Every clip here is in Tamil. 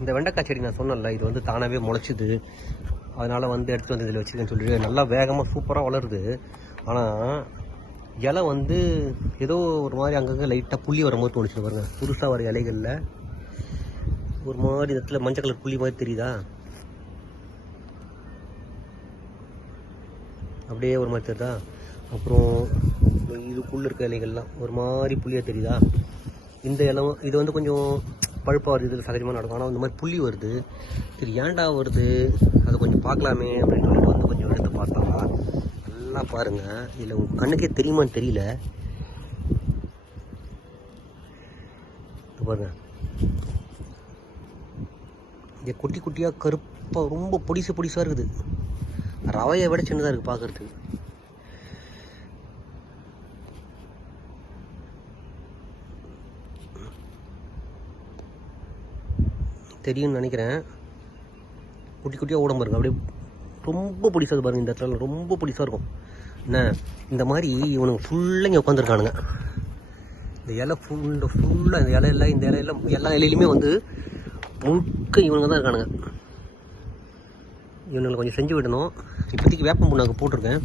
இந்த வெண்டைக்காய் செடி நான் சொன்னேன்ல இது வந்து தானாகவே முளைச்சிது. அதனால் வந்து எடுத்து வந்து இதில் வச்சுருக்கேன்னு சொல்லிட்டு நல்லா வேகமாக சூப்பராக வளருது. ஆனால் இலை வந்து ஏதோ ஒரு மாதிரி அங்கங்கே லைட்டாக புள்ளி வர மாதிரி தோணுச்சு பாருங்க. புதுசாக வர இலைகளில். ஒரு மாதிரி இடத்துல மஞ்சள் கலர் புள்ளி மாதிரி தெரியுதா? அப்படியே ஒரு மாதிரி தெரியுதா? அப்புறம் இதுக்குள்ளே இருக்க இலைகள்லாம் ஒரு மாதிரி புள்ளியாக தெரியுதா? இந்த இலம் இது வந்து கொஞ்சம் பழுப்பாக வருது இதில் சகஜமாக நடக்கும். ஆனால் இந்த மாதிரி புள்ளி வருது. சரி ஏன்டா வருது? அதை கொஞ்சம் பார்க்கலாமே அப்படின்னு சொல்லிட்டு வந்து கொஞ்சம் எடுத்து பார்த்தா நல்லா பாருங்கள் இதில் உங்கள் கண்ணுக்கே தெரியுமான்னு தெரியல. இது பாருங்க. இங்கே குட்டி குட்டியாக கருப்பாக ரொம்ப பொடிசு பொடிசாக இருக்குது. ரவையை விட சின்னதாக இருக்குது பார்க்குறதுக்கு தெரியும்னு நினைக்கிறேன். குட்டி குட்டியாக ஓடம் பாருங்க. அப்படியே ரொம்ப பிடிச்சது பாருங்க இந்த இடத்துல. ரொம்ப பிடிச்சா இருக்கும். என்ன? இந்த மாதிரி இவனுங்க ஃபுல்லாக இங்கே உட்காந்துருக்கானுங்க இந்த இலை ஃபுல்லாக ஃபுல்லாக இந்த இலையில இந்த இலையில எல்லா இலையிலுமே வந்து முழுக்க இவனுங்க தான் இருக்கானுங்க. இவனுங்களை கொஞ்சம் செஞ்சு விடணும். இப்போதைக்கு வேப்பம் புண்ணாக்கு போட்டிருக்கேன்.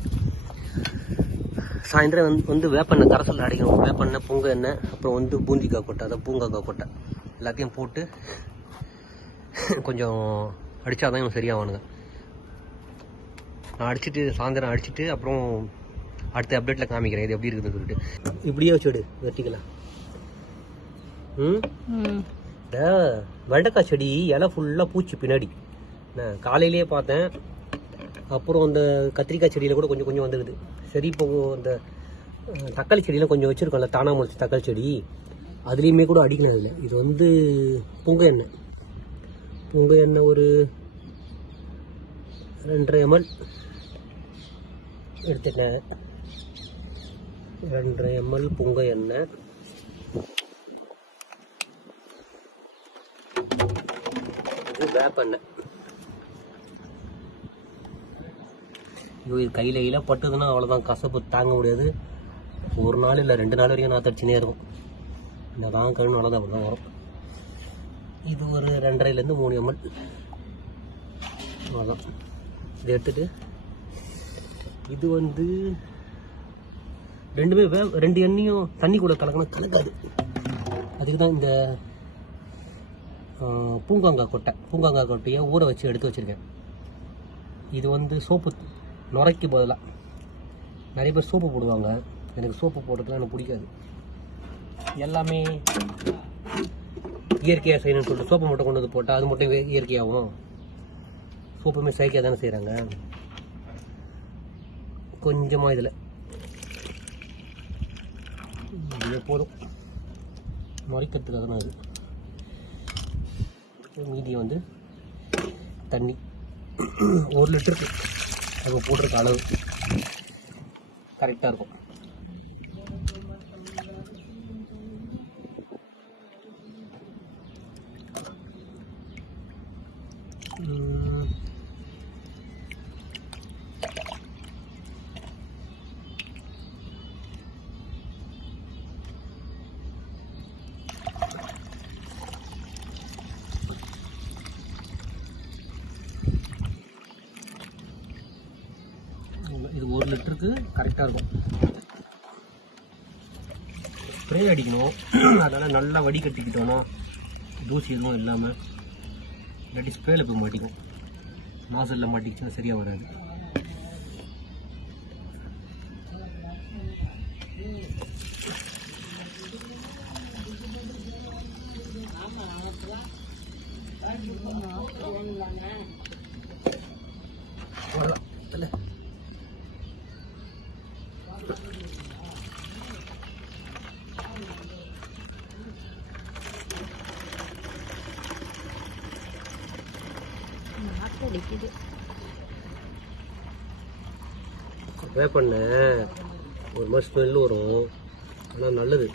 சாயந்தரம் வந்து வந்து வேப்பெண்ணெய் கரசல் அடைக்கணும். வேப்பெண்ணெய் பொங்க எண்ணெய் அப்புறம் வந்து பூந்திக்காய் கொட்டை அதை பூங்காக்காய் கொட்டை. எல்லாத்தையும் போட்டு கொஞ்சம் அடித்தாதான் இவன் சரியாவானுங்க. நான் அடிச்சுட்டு சாயந்தரம் அடிச்சுட்டு அப்புறம் அடுத்த அப்டேட்டில் காமிக்கிறேன். இது எப்படி இருக்குதுன்னு சொல்லிட்டு. இப்படியே வச்சு விடு வெட்டிக்கல ம். இந்த வெண்டைக்காய் செடி இலை ஃபுல்லாக பூச்சி பின்னாடி. நான் காலையிலேயே பார்த்தேன். அப்புறம் அந்த கத்திரிக்காய் செடியில் கூட கொஞ்சம் கொஞ்சம் வந்துடுது சரி இப்போ அஹ், தக்காளி செடியில் கொஞ்சம் வச்சுருக்கோம்ல தானா முளைச்ச தக்காளி செடி. அதுலேயுமே கூட அடிக்கலாம் இல்லை இது வந்து புங்க எண்ணெய். புங்க எண்ணெய் ஒரு ரெண்டரை எம்எல் எடுத்துட்டேன். ரெண்டரை எம்எல் புங்க எண்ணெய். இது வேப்பெண்ணெய் இது கையில் கையில் பட்டுதுன்னா அவ்வளோதான் கசப்பு தாங்க முடியாது. ஒரு நாள் இல்லை ரெண்டு நாள் வரைக்கும் நான் தடிச்சுனே இருக்கும். இந்த தான் கழுவு அவ்வளோதான் அப்படி தான் வரும். ரெண்டரைலேருந்து மூணு எம்எல். அவ்வளோதான் இதை எடுத்துட்டு இது வந்து ரெண்டுமே வே ரெண்டு எண்ணையும் தண்ணி கூட கலக்கினா கலக்காது. அதுக்கு தான் இந்த பூங்காங்காய் கொட்டை பூங்காங்காய் கொட்டையை ஊற வச்சு எடுத்து வச்சுருக்கேன். இது வந்து சோப்பு நுரைக்கு பதிலாக நிறைய பேர் சோப்பு போடுவாங்க. எனக்கு சோப்பு போடுறதுலாம் எனக்கு பிடிக்காது. எல்லாமே இயற்கையாக செய்யணும்னு சொல்லிட்டு சோப்பு மட்டும் கொண்டு வந்து போட்டால் அது மட்டும் இயற்கையாகும். சோப்புமே செயற்கையாக தானே செய்கிறாங்க கொஞ்சமாக இதில். இது போதும். நுரைக்கிறதுக்காக தான் அது மீதி வந்து தண்ணி. ஒரு லிட்டருக்கு. அது போட்டிருக்க அளவு. கரெக்டாக இருக்கும். இது ஒரு லிட்டருக்கு கரெக்டாக இருக்கும். ஸ்ப்ரே அடிக்கணும். அதனால் நல்லா வடிகட்டிக்கிட்டோன்னா தூசி எதுவும் இல்லாமல் இல்லாட்டி ஸ்ப்ரேல போய் மாட்டிக்கும் நாசலில் மாட்டிக்கிச்சுன்னா சரியாக வராது. அவ்வளோதான் அடிக்குது வேப்பண்ண ஒரு மாதிரி ஸ்மெல் வரும். ஆனால் நல்லது.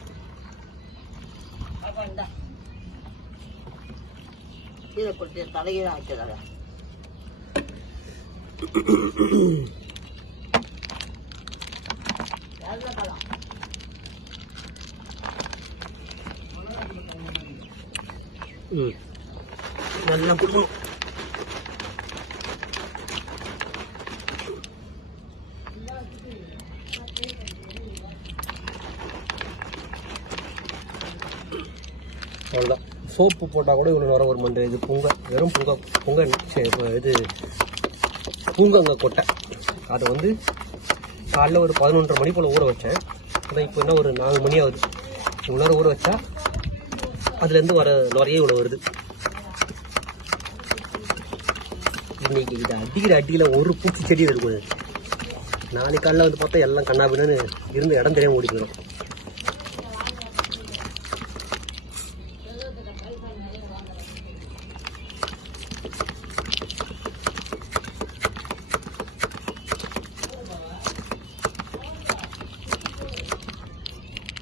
கீழே கொடுத்து வச்சதால ம். நல்லா புழுணும் அவ்வளோதான் சோப்பு போட்டால் கூட இவ்வளோ நேரம் ஒரு மண்டு. இது புங்க வெறும் புங்க புங்க இது பூங்கங்க கொட்டை. அதை வந்து காலைல ஒரு பதினொன்றரை மணி போல் ஊற வச்சேன். ஆனால் இப்போ என்ன ஒரு நாலு மணி ஆகுது. இவ்வளோ நேரம் ஊற வச்சா அதுலேருந்து வர நிறைய இவ்வளோ வருது. இன்னைக்கு இதை அடிக்கிற அடியில் ஒரு பூச்சி செடி இருக்குது நாளைக்கு காலைல வந்து பார்த்தா எல்லாம் கண்ணாபின்னு இருந்து இடம் தெரியாமல் ஓடி போயிடும்.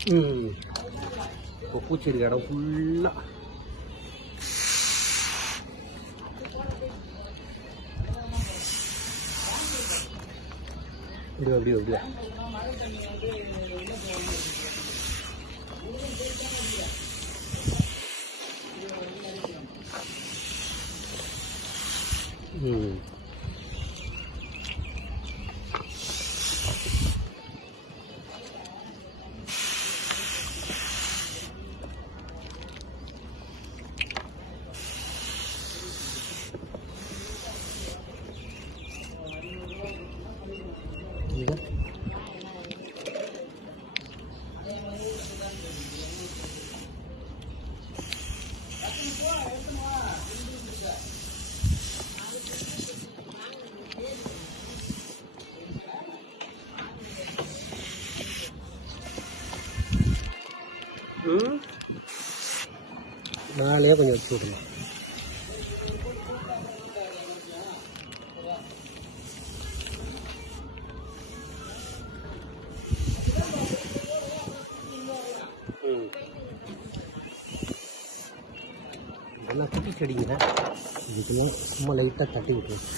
இப்போ பூச்சி இருக்க இடம் ஃபுல்லாக இப்படியா இப்படியா அப்படியா ம். நாளே நாளையே கொஞ்சம் வச்சு விடுங்க இதெல்லாம் குட்டி செடிங்க இதுக்கெல்லாம் சும்மா லைட்டாக தட்டி விட்டுருங்க.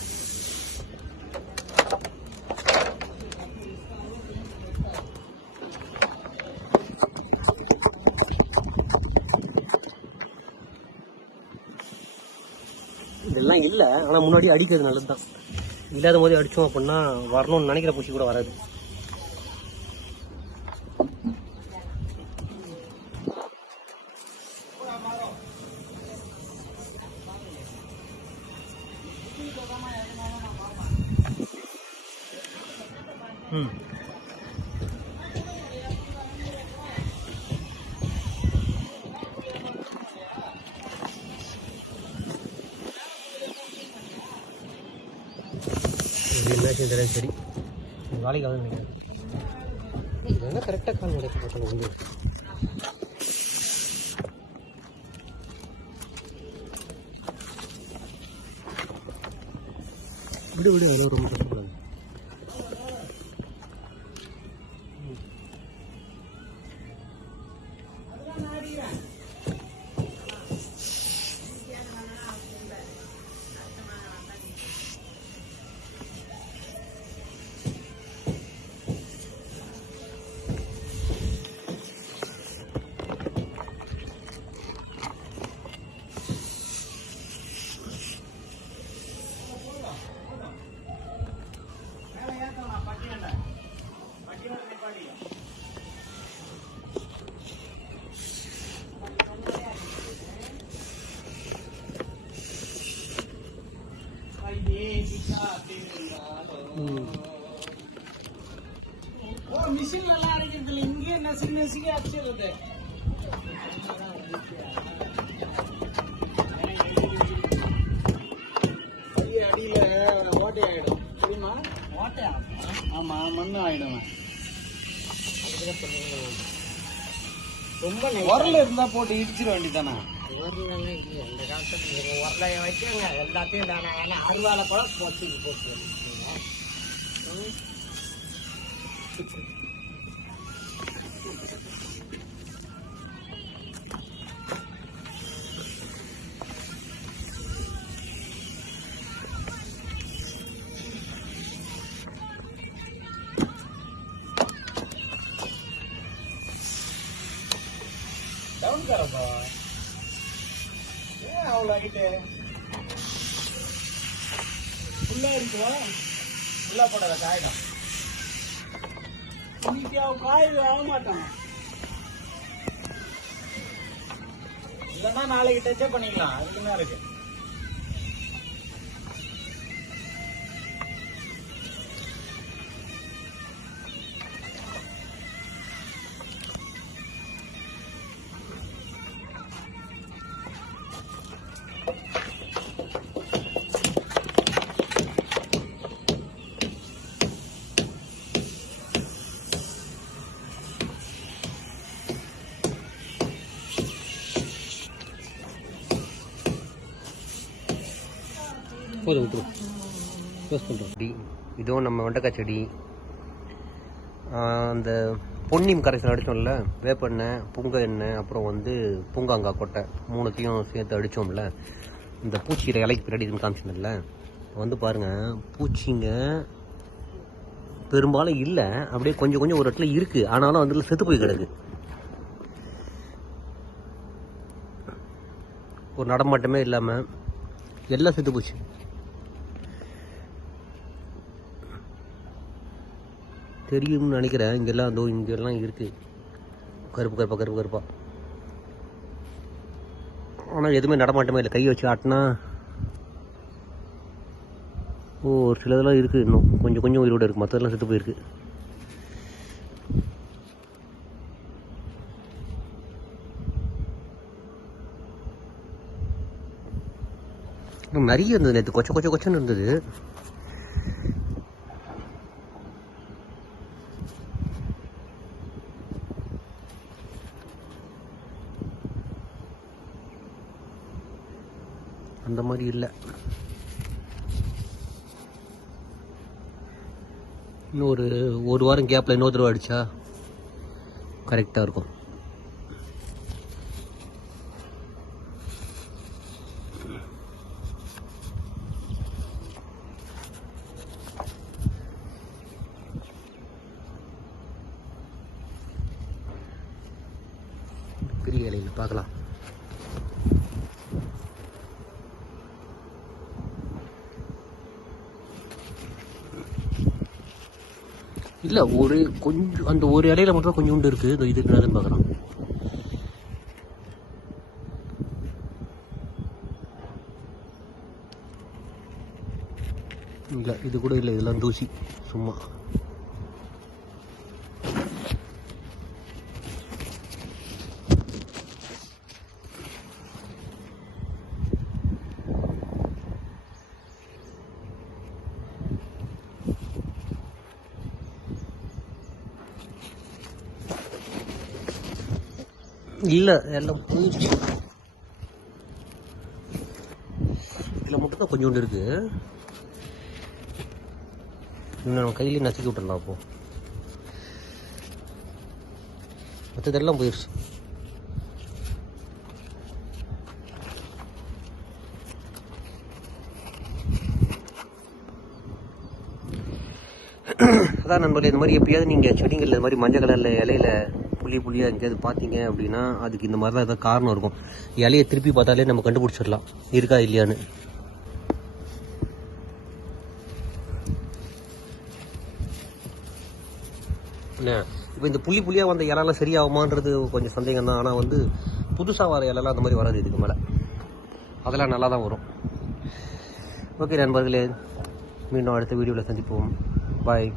இதெல்லாம் இல்லை ஆனால் முன்னாடி அடிக்கிறது நல்லது தான் இல்லாத போதே அடித்தோம் அப்படின்னா வரணும்னு நினைக்கிற பூச்சி கூட வராது. இது என்னாச்சும் தெரியாது சரி. இந்த வேலைக்கு நினைக்கிறேன். இதெல்லாம் கரெக்டாக கால் நடக்க மாட்டேன் வந்து விடு விடு அது ரொம்ப கஷ்டப்படாது ம் அரைச்சிடுறது அடி அடியில ஓட்டை ஆயிடும் தெரியுமா ஓட்டை ஆமா மண்ணு ஆயிடும் ரொம்ப உரல் இருந்தா போட்டு இடிச்சிட வேண்டியதானே உரலெல்லாம் இல்லை இந்த காலத்துல உரலைய வச்சாங்க எல்லாத்தையும் தானே ஆனால் அருவாலை கூட போட்டு போட்டு ஓகே இருக்குவா ஃபுல்லாக போடாத காயிடும் இன்னைக்கு அவன் காயில் ஆக மாட்டான். இல்லைன்னா நாளைக்கு டச்சப் பண்ணிக்கலாம். அதுக்கு இருக்கு. போதும் விட்டுரும் க்ளோஸ் பண்ணுறோம் செடி இதுவும் நம்ம வெண்டைக்காய் செடி. அந்த பொன்னியம் கரைசல் அடித்தோம்ல வேப்பெண்ணெய் புங்க எண்ணெய் அப்புறம் வந்து பூங்காங்காய் கொட்டை மூணுத்தையும் சேர்த்து அடித்தோம்ல இந்த பூச்சியில இலைக்கு பின்னாடி இதுன்னு காமிச்சிருந்தேன்ல வந்து பாருங்கள் பூச்சிங்க பெரும்பாலும் இல்லை அப்படியே கொஞ்சம் கொஞ்சம் ஒரு இடத்துல இருக்குது ஆனாலும் அதில் செத்து போய் கிடக்கு. ஒரு நடமாட்டமே இல்லாமல் எல்லாம் செத்து போச்சு. தெரியும்னு நினைக்கிறேன். இங்கெல்லாம் அதோ இங்கெல்லாம் இருக்குது கருப்பு கருப்பா கருப்பு கருப்பாக ஆனால் எதுவுமே நடமாட்டமே இல்லை. கையை வச்சு ஆட்டினா ஓ ஒரு சிலதெல்லாம் இருக்குது இன்னும். கொஞ்சம் கொஞ்சம் உயிரோட இருக்குது மற்றதெல்லாம் செத்து போயிருக்கு. நிறைய இருந்தது நேற்று கொச்ச கொச்ச கொச்சன்னு இருந்தது அந்த மாதிரி இல்லை. இன்னும் ஒரு ஒரு வாரம் கேப்பில் இன்னொரு தடவை அடித்தா கரெக்டாக இருக்கும் பெரிய இலையில் பார்க்கலாம் இல்லை ஒரு கொஞ்சம் அந்த ஒரு இடையில மட்டும் கொஞ்சம் கொஞ்சோண்டு இருக்குது இந்த இது என்னதுன்னு பார்க்கலாம். இல்லை இது கூட இல்லை. இதெல்லாம் தூசி. சும்மா. இல்லை எல்லாம் போயிடுச்சு இதில் மட்டும்தான் கொஞ்சம் கொஞ்சோண்டு இருக்குது இன்னும் நம்ம கையிலே நசுக்கி விட்டுடலாம் அப்போ. மற்றதெல்லாம் போயிடுச்சு. அதான் நண்பர்களே இந்த மாதிரி எப்பயாவது நீங்கள் செடிங்களில் இந்த மாதிரி மஞ்சள் கலரில் இலையில புள்ளி புள்ளியாக எங்கேயாவது பார்த்தீங்க அப்படின்னா அதுக்கு இந்த மாதிரி தான் ஏதாவது காரணம் இருக்கும். இலையை திருப்பி பார்த்தாலே நம்ம கண்டுபிடிச்சிடலாம். இருக்கா இல்லையான்னு. என்ன? இப்போ இந்த புள்ளி புள்ளியாக வந்த இலைலாம் சரியாகுமான்றது கொஞ்சம் சந்தேகம் தான் ஆனால் வந்து புதுசாக வர இலைலாம் அந்த மாதிரி வராது இதுக்கு மேலே. அதெல்லாம் நல்லா தான் வரும். ஓகே நண்பர்களே மீண்டும் அடுத்த வீடியோவில் சந்திப்போம். பாய்